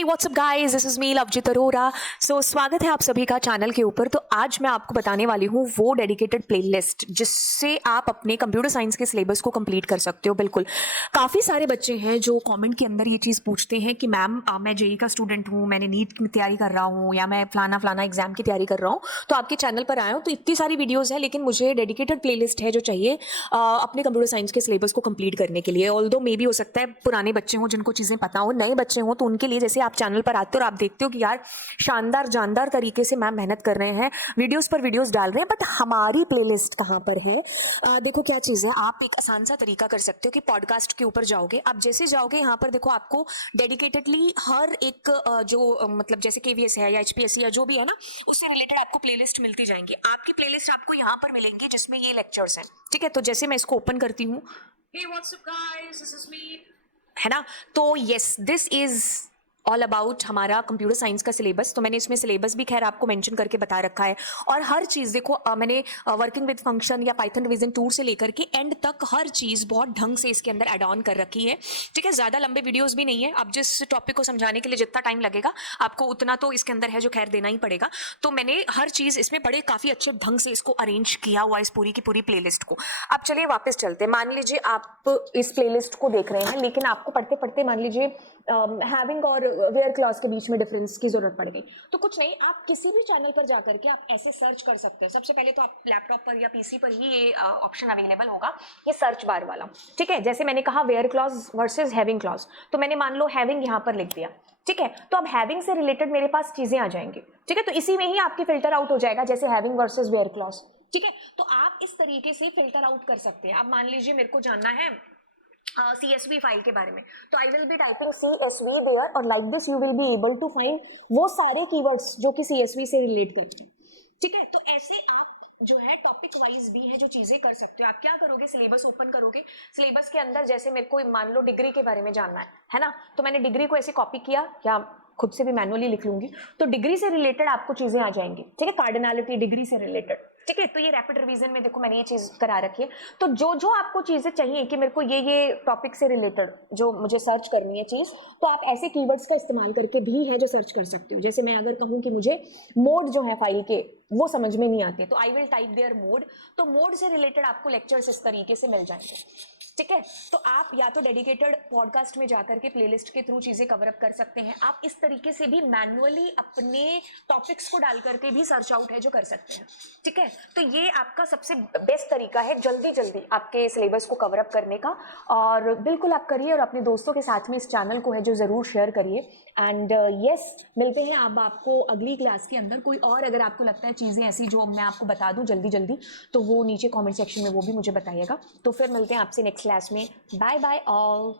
Hey WhatsApp guys, this is me Lovejeet Arora. So स्वागत है आप सभी का चैनल के ऊपर। तो आज मैं आपको बताने वाली हूँ वो डेडिकेटेड प्लेलिस्ट जिससे आप अपने कंप्यूटर साइंस के सिलेबस को कंप्लीट कर सकते हो। बिल्कुल, काफ़ी सारे बच्चे हैं जो कमेंट के अंदर ये चीज़ पूछते हैं कि मैम मैं जेई का स्टूडेंट हूँ, मैंने नीट की तैयारी कर रहा हूँ या मैं फलाना एग्जाम की तैयारी कर रहा हूँ, तो आपके चैनल पर आया हूँ तो इतनी सारी वीडियोज़ हैं, लेकिन मुझे डेडिकेटेड प्लेलिस्ट है जो चाहिए अपने कंप्यूटर साइंस के सिलेबस को कंप्लीट करने के लिए। ऑल्दो मे भी हो सकता है पुराने बच्चे हों जिनको चीज़ें पता हो, नए बच्चे हों तो उनके लिए जैसे आप चैनल पर आते हो और आप देखते हो कि यार शानदार जानदार तरीके से मैम मेहनत कर रहे हैं, वीडियोस पर वीडियोस डाल रहे हैं, बट हमारी प्लेलिस्ट कहाँ पर है। देखो क्या चीज़ है, आप एक आसान सा तरीका कर सकते हो कि पॉडकास्ट के ऊपर जाओगे, आप जैसे जाओगे यहाँ पर देखो आपको डेडिकेटेडली हर एक जो मतलब जैसे केवीएस है या एचपीएससी या जो भी है ना, उससे रिलेटेड आपको प्लेलिस्ट मिलती जाएंगी। आपकी प्लेलिस्ट आपको यहाँ पर मिलेंगी जिसमें ये लेक्चर्स हैं, ठीक है। तो जैसे मैं इसको ओपन करती हूँ, hey what's up guys, this is me, है ना। तो yes, this is all about हमारा कंप्यूटर साइंस का सिलेबस। तो मैंने इसमें सिलेबस भी खैर आपको मेंशन करके बता रखा है, और हर चीज़ देखो मैंने वर्किंग विद फंक्शन या पाइथन रिवीजन 2 से लेकर के एंड तक हर चीज़ बहुत ढंग से इसके अंदर ऐड ऑन कर रखी है, ठीक है। ज़्यादा लंबे वीडियोस भी नहीं है, अब जिस टॉपिक को समझाने के लिए जितना टाइम लगेगा आपको उतना तो इसके अंदर है जो खैर देना ही पड़ेगा। तो मैंने हर चीज़ इसमें बड़े काफ़ी अच्छे ढंग से इसको अरेंज किया हुआ इस पूरी की पूरी प्लेलिस्ट को। अब चलिए वापस चलते हैं। मान लीजिए आप इस प्लेलिस्ट को देख रहे हैं, लेकिन आपको पढ़ते पढ़ते मान लीजिए हैविंग और वेयर क्लॉज के बीच में डिफरेंस की जरूरत पड़ गई, तो कुछ नहीं, आप किसी भी चैनल पर जाकर के आप ऐसे सर्च कर सकते हैं। सबसे पहले तो आप लैपटॉप पर या पीसी पर ही ये ऑप्शन अवेलेबल होगा, ये सर्च बार वाला, ठीक है। जैसे मैंने कहा where clause versus having clause, तो मैंने मान लो हैविंग यहाँ पर लिख दिया, ठीक है। तो अब हैविंग से रिलेटेड मेरे पास चीजें आ जाएंगी, ठीक है। तो इसी में ही आपकी फिल्टर आउट हो जाएगा, जैसे हैविंग वर्सेस वेयर क्लॉज, ठीक है। तो आप इस तरीके से फिल्टर आउट कर सकते हैं। अब मान लीजिए मेरे को जानना है CSV फाइल के बारे में, तो I will be typing CSV there, और like this you will be able to find वो सारे कीवर्ड्स जो कि CSV से रिलेट करते हैं, ठीक है। तो ऐसे आप जो है टॉपिक वाइज भी है जो चीजें कर सकते हो। आप क्या करोगे, सिलेबस ओपन करोगे, सिलेबस के अंदर जैसे मेरे को मान लो डिग्री के बारे में जानना है ना, तो मैंने डिग्री को ऐसे कॉपी किया या खुद से भी मैनुअली लिख लूंगी, तो डिग्री से रिलेटेड आपको चीजें आ जाएंगी, ठीक है। कार्डिनलिटी डिग्री से रिलेटेड, ठीक है। तो ये रैपिड रिवीजन में देखो मैंने ये चीज करा रखी है। तो जो जो आपको चीजें चाहिए कि मेरे को ये टॉपिक से रिलेटेड जो मुझे सर्च करनी है चीज, तो आप ऐसे कीवर्ड्स का इस्तेमाल करके भी है जो सर्च कर सकते हो। जैसे मैं अगर कहूँ कि मुझे मोड जो है फाइल के वो समझ में नहीं आते, तो I will type their mode, तो मोड से रिलेटेड आपको लेक्चर्स इस तरीके से मिल जाएंगे, ठीक है। तो आप या तो डेडिकेटेड पॉडकास्ट में जाकर के प्लेलिस्ट के थ्रू चीजें कवर अप कर सकते हैं, आप इस तरीके से भी मैनुअली अपने टॉपिक्स को डाल करके भी सर्च आउट है जो कर सकते हैं, ठीक है। तो ये आपका सबसे बेस्ट तरीका है जल्दी जल्दी आपके सिलेबस को कवर अप करने का, और बिल्कुल आप करिए, और अपने दोस्तों के साथ में इस चैनल को है जो जरूर शेयर करिए। एंड यस, मिलते हैं अब आपको अगली क्लास के अंदर। कोई और अगर आपको लगता है चीजें ऐसी जो मैं आपको बता दूं जल्दी जल्दी, तो वो नीचे कमेंट सेक्शन में वो भी मुझे बताइएगा। तो फिर मिलते हैं आपसे नेक्स्ट क्लास में। Bye bye all.